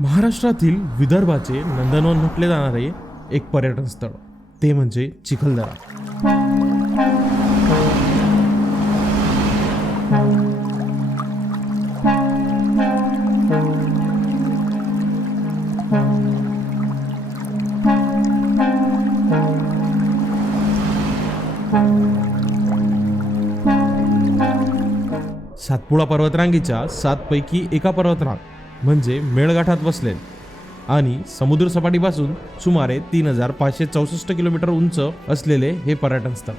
महाराष्ट्रातील विदर्भाचे नंदनवन म्हटले जाणारे एक पर्यटन स्थळ. ते म्हणजे चिखलदरा. सातपुडा पर्वतरांगीच्या सातपैकी एका पर्वतरांग. म्हणजे मेळघाटात बसले आणि समुद्रसपाटीपासून सुमारे तीन हजार पाचशे चौसष्ट किलोमीटर उंच असलेले हे पर्यटन स्थळ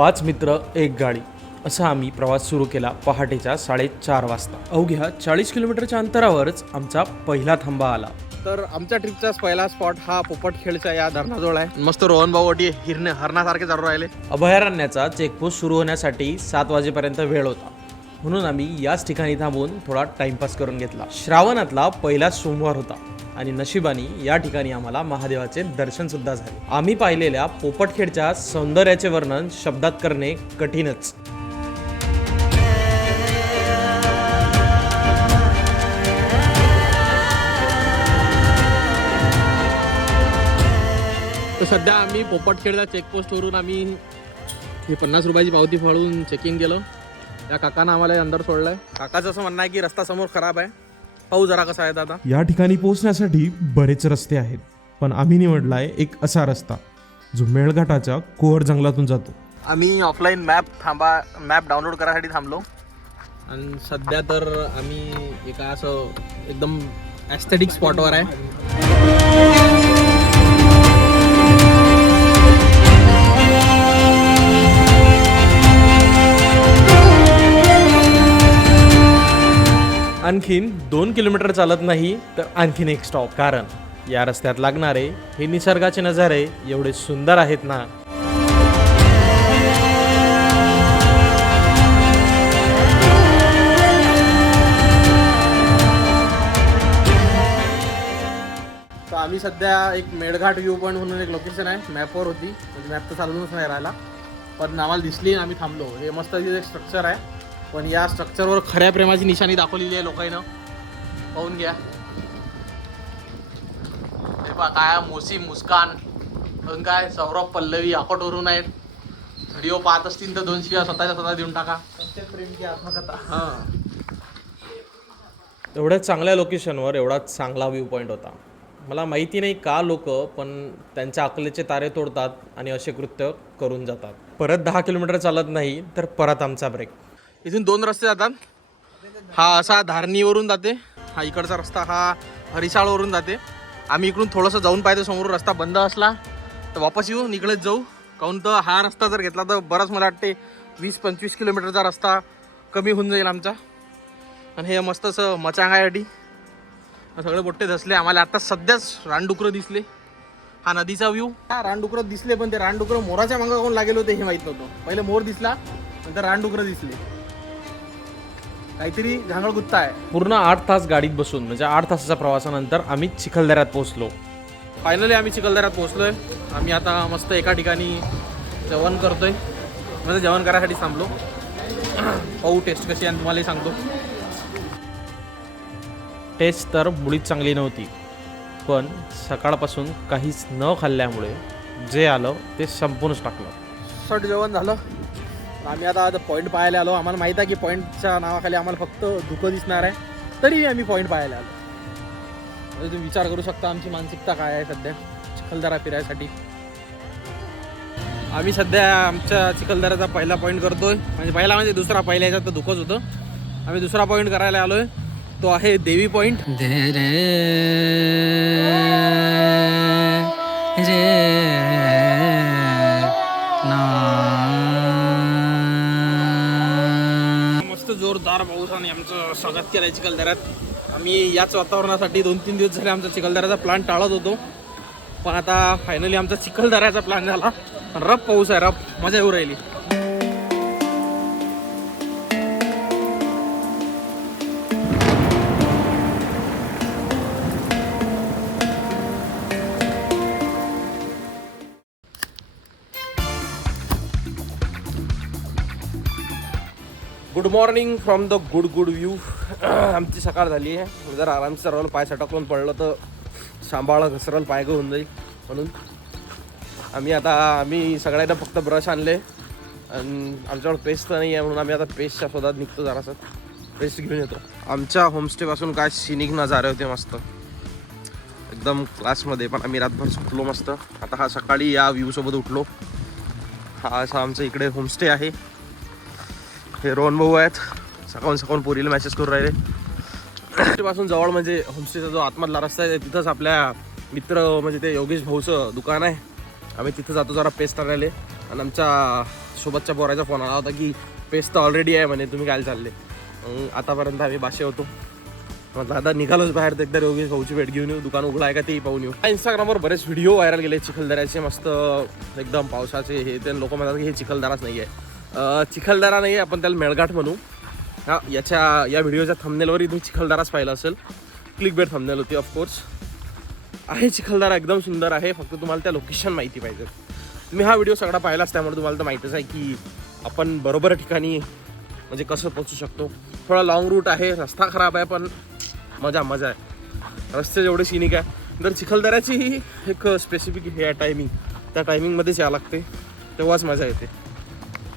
पाच मित्र एक गाडी असा आम्ही प्रवास सुरू केला पहाटेच्या साडेचार वाजता. अवघ्या चाळीस किलोमीटरच्या अंतरावरच आमचा पहिला थांबा आला. तर आमच्या ट्रिपचा पहिला स्पॉट हा पोपटखेडच्या या धरणाजवळ आहे. मस्त रोहन भाऊ हिरणे हरणासारखे चालू राहिले. अभयारण्याचा चेकपोस्ट सुरू होण्यासाठी सात वाजेपर्यंत वेळ होता. म्हणून आम्ही याच ठिकाणी थांबून थोडा टाइमपास करून घेतला. श्रावणातला पहिला सोमवार होता. आणि नशिबाने या ठिकाणी आम्हाला महादेवाचे दर्शन सुद्धा झाले. आम्ही पाहिलेल्या पोपटखेडच्या सौंदर्याचे वर्णन शब्दात करणे कठीणच. तर सध्या आम्ही पोपटखेडच्या चेकपोस्टवरून आम्ही ही पन्नास रुपयाची पावती फाडून चेकिंग केलं. त्या काकानं आम्हाला अंदर सोडलंय. काकाचं असं म्हणणं आहे की रस्ता समोर खराब आहे. पाहू जरा कसा आहे आता या ठिकाणी पोहोचण्यासाठी बरेच रस्ते आहेत पण आम्ही निवडलाय एक असा रस्ता जो मेळघाटाच्या कोहर जंगलातून जातो. आम्ही ऑफलाईन मॅप थांबा मॅप डाउनलोड करायसाठी थांबलो. आणि सध्या तर आम्ही एका असं एकदम ॲस्थेटिक स्पॉटवर आहे. आणखीन दोन किलोमीटर चालत नाही तर आणखीन एक स्टॉप कारण या रस्त्यात लागणारे हे निसर्गाचे नजारे एवढे सुंदर आहेत ना. तर आम्ही सध्या एक मेळघाट व्ह्यू पॉईंट म्हणून एक लोकेशन आहे मॅपवर होती. म्हणजे मॅप तर चालूनच नाही राहिला. पण आम्हाला दिसली आम्ही थांबलो. हे मस्त तिथे एक स्ट्रक्चर आहे. पण या स्ट्रक्चरवर खऱ्या प्रेमाची निशाणी दाखवलेली आहे लोकांना. पाहून घ्या. हे पहा काय मोसी मुस्कान अजून काय सौरभ पल्लवी अकोटवरून आहेत. व्हिडिओ पाहत असतील तर दोन शिव्या स्वतःच्या स्वतः देऊन टाका. प्रेम की आत्मकथा. हां. एवढ्या चांगल्या लोकेशनवर एवढा चांगला व्ह्यू पॉईंट होता. मला माहिती नाही का लोक पण त्यांच्या अकलेचे तारे तोडतात आणि असे कृत्य करून जातात. परत दहा किलोमीटर चालत नाही तर परत आमचा ब्रेक इथून दोन रस्ते जातात. हा असा धारणीवरून जाते. हा इकडचा रस्ता हा हरिसाळवरून जाते. आम्ही इकडून थोडंसं जाऊन पाहिजे समोर रस्ता बंद असला तर वापस येऊ इकडेच जाऊ. काहून तर हा रस्ता जर घेतला तर बराच मला वाटते वीस पंचवीस किलोमीटरचा रस्ता कमी होऊन जाईल आमचा. आणि हे मस्त असं मचांग आहे सगळे बोट्टे धसले. आम्हाला आता सध्याच रानडुकरं दिसले. हा नदीचा व्ह्यू हा रानडुकरं दिसले पण ते रानडुकरं मोराच्या मागं कोण लागेल होते हे माहीत नव्हतं. पहिले मोर दिसला नंतर रानडुकरं दिसले. काहीतरी झांगळ गुत्ता आहे. पूर्ण आठ तास गाडीत बसून म्हणजे आठ तासाच्या प्रवासानंतर आम्ही चिखलदऱ्यात पोहोचलो. फायनली आम्ही चिखलदऱ्यात पोहोचलोय. आम्ही आता मस्त एका ठिकाणी जेवण करतोय. म्हणजे जेवण करायसाठी थांबलो. पाहू टेस्ट कशी आहे तुम्हालाही सांगतो. टेस्ट तर मुळीच चांगली नव्हती पण सकाळपासून काहीच न खाल्ल्यामुळे जे आलं ते संपूनच टाकलं. शॉर्ट जेवण झालं. आम्ही आता आता पॉईंट पाहायला आलो. आम्हाला माहीत आहे की पॉईंटच्या नावाखाली आम्हाला फक्त धुकं दिसणार आहे. तरीही आम्ही पॉईंट पाहायला आलो. म्हणजे तुम्ही विचार करू शकता आमची मानसिकता काय आहे सध्या चिखलदरा फिरायसाठी. आम्ही सध्या आमच्या चिखलदराचा पहिला पॉईंट करतोय. म्हणजे पहिला म्हणजे दुसरा पहिला याच्यात तर दुःखच होतं. आम्ही दुसरा पॉईंट करायला आलोय. तो आहे देवी पॉईंट रे ना दे रे आमचं स्वागत केलं आहे चिखलदऱ्यात. आम्ही याच वातावरणासाठी दोन तीन दिवस झाले आमचा चिखलदऱ्याचा प्लॅन टाळत होतो. पण आता फायनली आमचा चिखलदऱ्याचा प्लॅन झाला. रफ पाऊस आहे रफ. मजा येऊ राहिली. Good morning from the good good view आमची सकाळ झाली आहे. जर आरामची सर्वांना पाय सटकून पडलं तर सांभाळा घसरल पाय गं होऊन जाईल. म्हणून आम्ही आता आम्ही सगळ्यांना फक्त ब्रश आणले. आणि आमच्याकडे पेस्ट तर नाही आहे म्हणून आम्ही आता पेस्टच्या शोधात निघतो जरासं. पेस्ट घेऊन येतो. आमच्या होमस्टेपासून काय सिनिक नजारे होते मस्त. एकदम क्लासमध्ये पण आम्ही रातभर सुटलो मस्त. आता हा सकाळी या व्ह्यूसोबत उठलो. हा असा आमचं इकडे होमस्टे आहे. हे रोहन भाऊ आहेत. सकाळून सकाळून पोरीला मॅसेज करून राहिले. पासून जवळ म्हणजे होमस्टेचा जो आतमधला रस्ता आहे तिथंच आपल्या मित्र म्हणजे ते योगेश भाऊचं दुकान आहे. आम्ही तिथं जातो जरा पेस्ट आणायला आणि आमच्या सोबतच्या पोराचा फोन आला होता की पेस्ट तर ऑलरेडी आहे म्हणे तुम्ही काय चालले. आतापर्यंत आम्ही बाशे होतो. म्हटलं आता निघालोच बाहेर तर एकदा योगेश भाऊची भेट घेऊन येऊ. दुकान उघडा आहे का तेही पाहून येऊ. इंस्टाग्रामवर बरेच व्हिडिओ व्हायरल गेले चिखलदऱ्याचे. मस्त एकदम पावसाचे हे ते. लोक म्हणतात की हे चिखलदराच नाही आहे चिखलदरा नाही आहे आपण त्याला मेळघाट म्हणू. हा याच्या या व्हिडिओच्या थंबनेलवरही तुम्ही चिखलदराच पाहिलं असेल. क्लिक बेट थंबनेल होती ऑफकोर्स आहे चिखलदरा एकदम सुंदर आहे. फक्त तुम्हाला त्या लोकेशन माहिती पाहिजे. तुम्ही हा व्हिडिओ सगळा पाहिलाच त्यामुळे तुम्हाला तर माहितीच आहे की आपण बरोबर ठिकाणी म्हणजे कसं पोचू शकतो. थोडा लॉंग रूट आहे रस्ता खराब आहे पण मजा मजा आहे. रस्ते जेवढे सिनिक आहे. तर चिखलदऱ्याची ही एक स्पेसिफिक हे आहे टायमिंग त्या टायमिंगमध्येच यावं लागते. तेव्हाच मजा येते.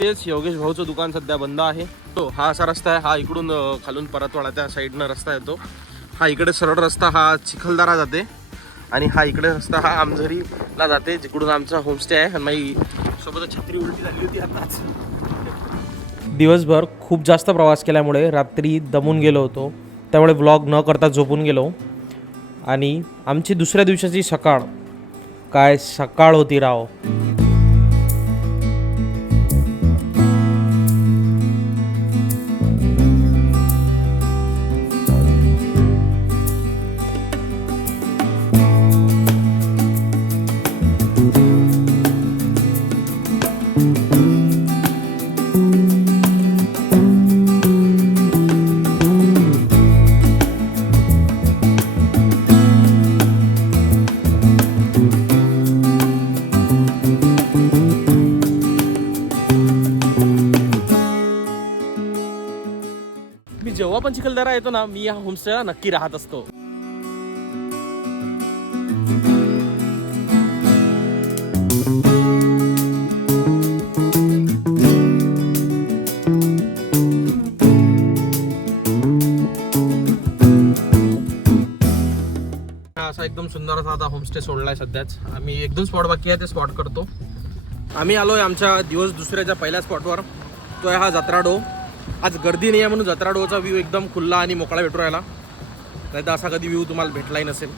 तेच योगेश भाऊचं दुकान सध्या बंद आहे. तो हा असा रस्ता आहे. हा इकडून खालून परतवाडा त्या साईडनं रस्ता येतो. हा इकडे सरळ रस्ता हा चिखलदरा जाते. आणि हा इकडे रस्ता हा आमझरीला जाते जिकडून आमचा होमस्टे आहे. आणि माझी सोबत छत्री उलटी झाली होती आताच. दिवसभर खूप जास्त प्रवास केल्यामुळे रात्री दमून गेलो होतो. त्यामुळे व्लॉग न करता झोपून गेलो. आणि आमची दुसऱ्या दिवसाची सकाळ. काय सकाळ होती राव. जेव्हा येतो ना मी या होमस्टेला नक्की राहत असतो. हा असा एकदम सुंदर असा आता होमस्टे सोडलाय सध्याच. आम्ही एक दोन स्पॉट बाकी आहे ते स्पॉट करतो. आम्ही आलोय आमच्या दिवस दुसऱ्याच्या पहिल्या स्पॉटवर तो आहे हा जत्रा डो. आज गर्दी नाही आहे म्हणून जत्राडोचा व्ह्यू एकदम खुल्ला आणि मोकळा भेटू राहिला. नाही तर असा कधी व्ह्यू तुम्हाला भेटलाही नसेल.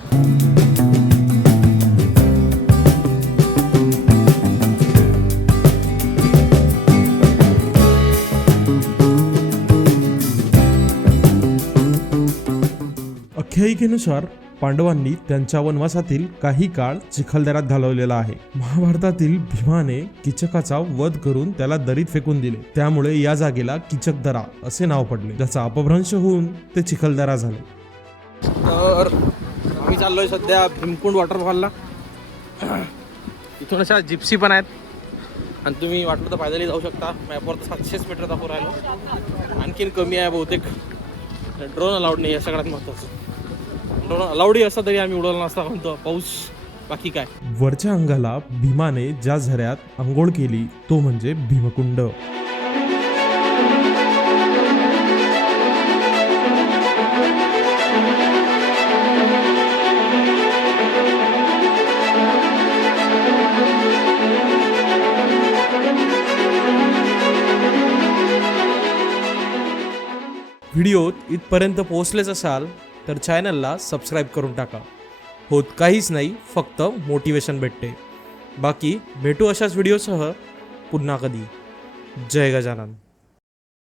आख्यायिकेनुसार पांडवांनी त्यांच्या वनवासातील काही काळ चिखलदऱ्यात घालवलेला आहे. महाभारतातील भीमाने किचकाचा वध करून त्याला दरीत फेकून दिले. त्यामुळे या जागेला किचकदरा असे नाव पडले. ज्याचा अपभ्रंश होऊन ते चिखलदरा झाले. तर आम्ही चाललोय सध्या भीमकुंड वॉटरफॉलला. इथून अशा जिप्सी पण आहेत. आणि तुम्ही वाटलं तर पायदळी जाऊ शकता. मॅपवर तर सातशेच मीटर दाखवून राहिलो. आणखीन कमी आहे बहुतेक. ड्रोन अलाउड नाही आहे सगळ्यात महत्त्वाचं लावडी असता तरी आम्ही उडवला नसता म्हणतो. पाऊस बाकी काय? वरच्या अंगाला भीमाने ज्या झऱ्यात आंघोळ केली तो म्हणजे भीमकुंड. व्हिडिओत इथपर्यंत पोहोचलेच असाल. तर चॅनलला सबस्क्राईब करून टाका. होत काहीच नाही फक्त मोटिवेशन भेटते. बाकी भेटू अशाच व्हिडिओसह पुन्हा कधी. जय गजानन.